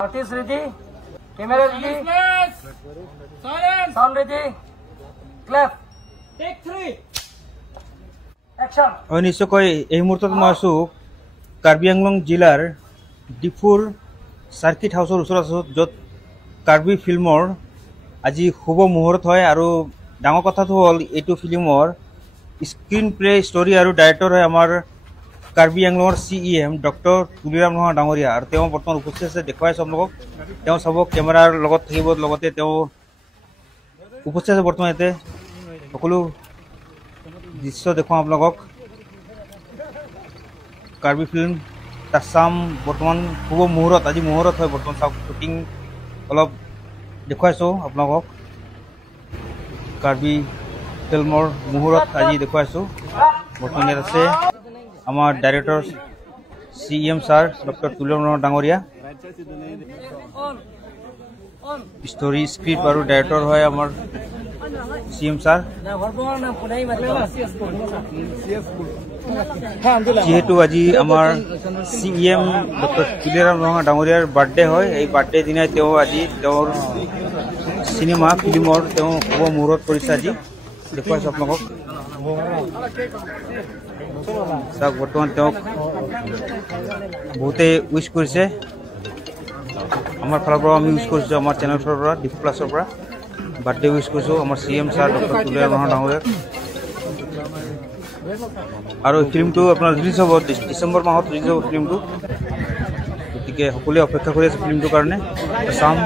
Artist ready, camera ready, silence, sound ready, clap, take 3, action. নিশ্চয়কৈ এই মুহূৰ্তত মই আছোঁ কাৰ্বি আংলং জিলাৰ ডিফুৰ সাৰ্কিট হাউচৰ ওচৰত আছোঁ, য'ত কাৰ্বি ফিল্মৰ আজি শুভ মুহূৰ্ত হয়। আৰু ডাঙৰ কথাটো হ'ল এইটো ফিল্মৰ স্ক্ৰীন প্লে ষ্টৰী আৰু ডাইৰেক্টৰ হয় আমাৰ কাৰ্বি আংলঙৰ CEM ডক্টৰ তুলিৰাম ৰহা ডাঙৰীয়া। আৰু তেওঁ বৰ্তমান উপস্থিত আছে, দেখুৱাইছোঁ আপোনালোকক। তেওঁ চাব, কেমেৰাৰ লগত থাকিব, লগতে তেওঁ উপস্থিত আছে বৰ্তমান ইয়াতে। সকলো দৃশ্য দেখুৱাওঁ আপোনালোকক। কাৰ্বি ফিল্ম তাছাম বৰ্তমান শুভ মুহূৰ্ত, আজি মুহূৰ্ত হয় বৰ্তমান। চাওক, শ্বুটিং অলপ দেখুৱাইছোঁ আপোনালোকক। কাৰ্বি ফিল্মৰ মুহূৰ্ত আজি দেখুৱাইছোঁ। বৰ্তমান ইয়াত আছে আমাৰ director CEM sir doctor Tuliram Raha ডাঙৰীয়া। ষ্টৰী স্ক্ৰিপ্ট আৰু ডাইৰেক্টৰ হয় আমাৰ CM ছাৰ। যিহেতু আজি আমাৰ CEM ডক্টৰ তুলিৰাম ৰহা ডাঙৰীয়াৰ বাৰ্থডে হয়, এই বাৰ্থডে দিনাই তেওঁ আজি তেওঁৰ চিনেমা ফিল্মৰ তেওঁ শুভ মুহূৰ্ত কৰিছে। আজি দেখুৱাইছোঁ আপোনালোকক। চাওক, বৰ্তমান তেওঁক বহুতে উইচ কৰিছে। আমাৰ ফালৰ পৰা আমি উইচ কৰিছোঁ, আমাৰ চেনেলৰ পৰা, ডিফু প্লাছৰ পৰা বাৰ্থডে উইচ কৰিছোঁ আমাৰ CM ছাৰ ডক্টৰ তুলিৰাম ৰহা ডাঙৰীয়াক। আৰু ফিল্মটো আপোনাৰ ৰিলিজ হ'ব ডিচেম্বৰ মাহত ৰিলিজ হ'ব ফিল্মটো। গতিকে সকলোৱে অপেক্ষা কৰি আছে ফিল্মটোৰ কাৰণে। চাম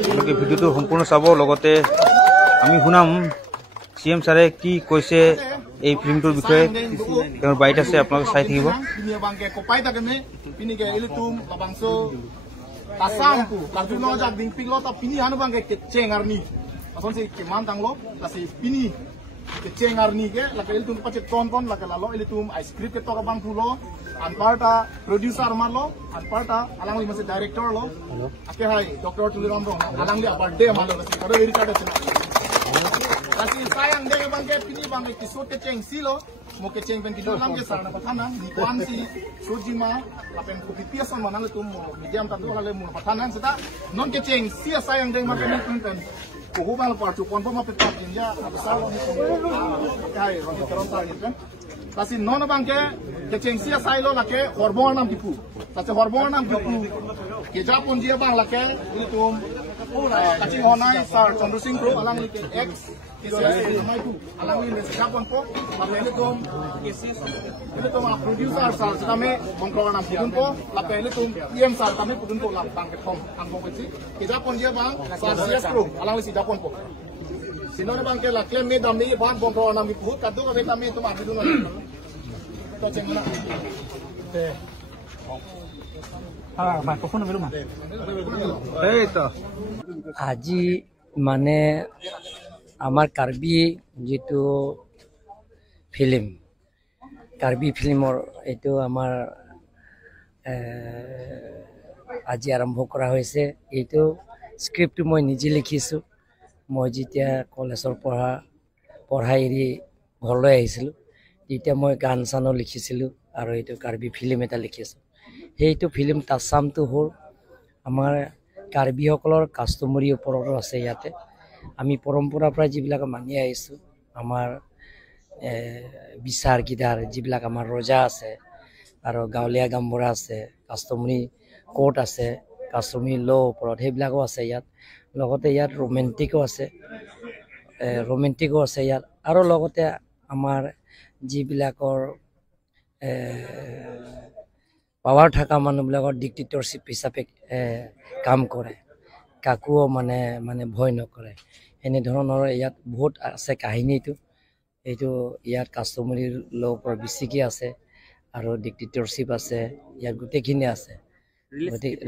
আপোনালোকে ভিডিঅ'টো সম্পূৰ্ণ চাব, লগতে আমি শুনাম CM ছাৰে কি কৈছে এই ফিল্মটোৰ বিষয়ে। তেওঁৰ বাইট আছে, আপোনালোকে চাই থাকিব। Kecengarni ke laka iltum pacet tonton laka lalo iltum ice cream ke toka bang pulo anparta producer malo anparta alang li masih director lo ake hai Dr. Tuliram Rohna alang li birthday malo kasi kado iri kada chuna kasi sayang deh bang ke pini bang ke episode keceng silo mo keceng pen kido lam ke sarana patana ni kwan si sujima lapen kopi piasan manang iltum mo medium tatu lale mo patana seta non keceng sia sayang deh makan pen Kuhubang partu konpo mapetat inja abisar lo ni kai roti terontar gitu kan. Kasi nono bangke kecengsia sailo lake hormon nam tipu. Kasi hormon nam tipu keja pun dia bang lake itu kacing honai sar Chandrasingh Pro alang like X kisia nama itu alang ini siapun po lake itu tom producer sar kami mengkrokan nam pun po lake itu PM sar kami pun po lak bang ketom angkong kecil keja pun dia bang sar CS Pro alang ini siapun po. Sino bang ke lake me dami bang mengkrokan nam tipu kado kami dami itu mati dulu. আজি মানে আমাৰ কাৰ্বি যিটো film, Karbi ফিল্মৰ এইটো আমাৰ আজি আৰম্ভ কৰা হৈছে। এইটো স্ক্ৰিপ্টটো মই নিজে লিখিছোঁ। মই যেতিয়া কলেজৰ পঢ়াই এৰি ঘৰলৈ আহিছিলোঁ, তেতিয়া মই গান চানো লিখিছিলোঁ আৰু এইটো কাৰ্বি ফিল্ম এটা লিখিছোঁ। সেইটো ফিল্ম তাছামটো হ'ল আমাৰ কাৰ্বিসকলৰ কাষ্টমৰীৰ ওপৰতো আছে। ইয়াতে আমি পৰম্পৰাৰ পৰা যিবিলাক মানি আহিছোঁ, আমাৰ বিচাৰ কিদাৰ যিবিলাক আমাৰ ৰজা আছে আৰু গাঁৱলীয়া গামবুঢ়া আছে, কাষ্টমৰী কোৰ্ট আছে, কাষ্টমৰী ল' ওপৰত সেইবিলাকো আছে ইয়াত। লগতে ইয়াত ৰোমেণ্টিকো আছে ইয়াত। আৰু লগতে আমাৰ যিবিলাকৰ পাৱাৰ থকা মানুহবিলাকৰ ডিক্টেটৰশ্বিপ হিচাপে কাম কৰে, কাকো মানে ভয় নকৰে, এনেধৰণৰ ইয়াত বহুত আছে কাহিনীটো। এইটো ইয়াত কাষ্টমৰীৰ ল' ওপৰত বেছিকৈ আছে আৰু ডিক্টেটৰশ্বিপ আছে, ইয়াত গোটেইখিনি আছে।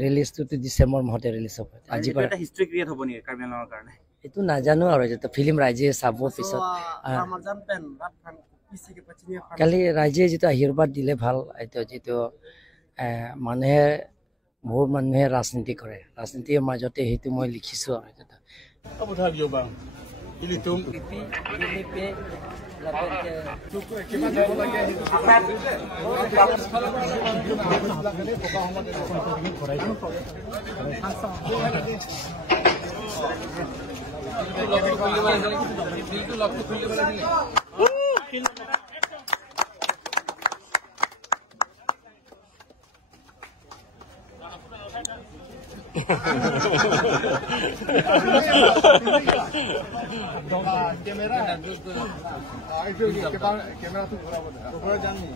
ৰিলিজটোতো ডিচেম্বৰ মাহতে ৰিলিজ হ'ব। আজি পৰা হিষ্ট্ৰী ক্ৰিয়েট হ'ব নেকি কাৰ্বি আংলঙৰ কাৰণে এইটো নাজানো আৰু যেতিয়া ফিল্ম ৰাইজে চাব পিছত। কালি ৰাইজে যিটো আশীৰ্বাদ দিলে ভাল। এইটো যিটো মানুহে বহুত মানুহে ৰাজনীতি কৰে, ৰাজনীতিৰ মাজতে সেইটো মই লিখিছোঁ আৰু Ilitum. Pilipi, lapit ke camera camera तो पूरा जानी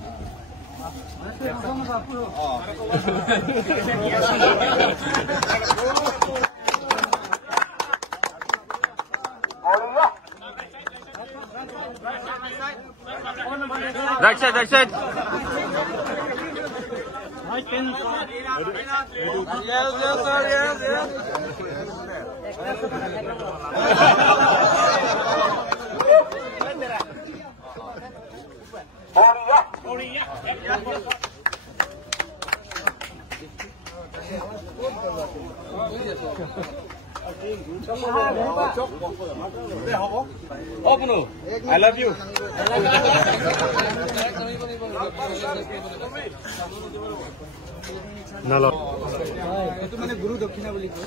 Right side, right side. Yes, sir, yes. I love you. Nalo. itu mana guru Daksina boli ko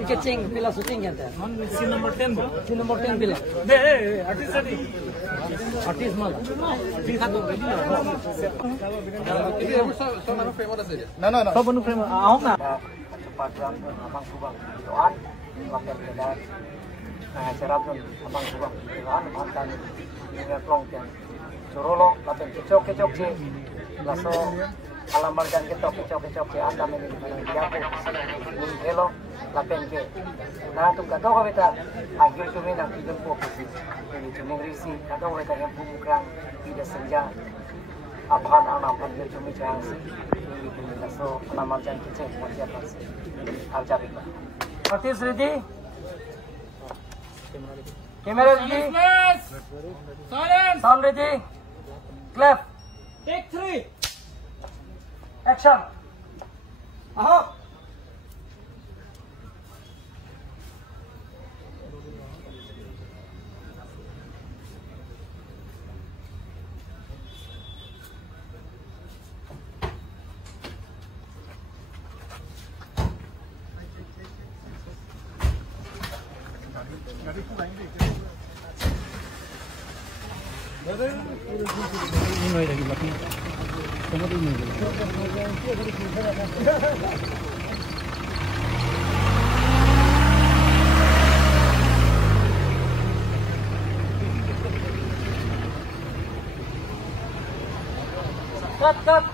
Kecing pila syuting kan? scene number 10 Scene number 10 pila. Artist malah. no Kau penuh frame ahok na? Padang abang subang doan wakil kedar serapun abang subang doan mantan dengan plongtian curolong lapen kecok je laso alam marjan kecok je anda meni diapo mun helo lapen ke na tu kado ka beta agil tumi na kidon po ini tumi risi kado beta yang pumukrang tidak senja abhan anak panggil tumi jangan ini laso alam marjan kecok macam apa sih Artist ready? Camera ready? Silence! Sound ready? Clap. Take 3! Action. Ahok. Cut.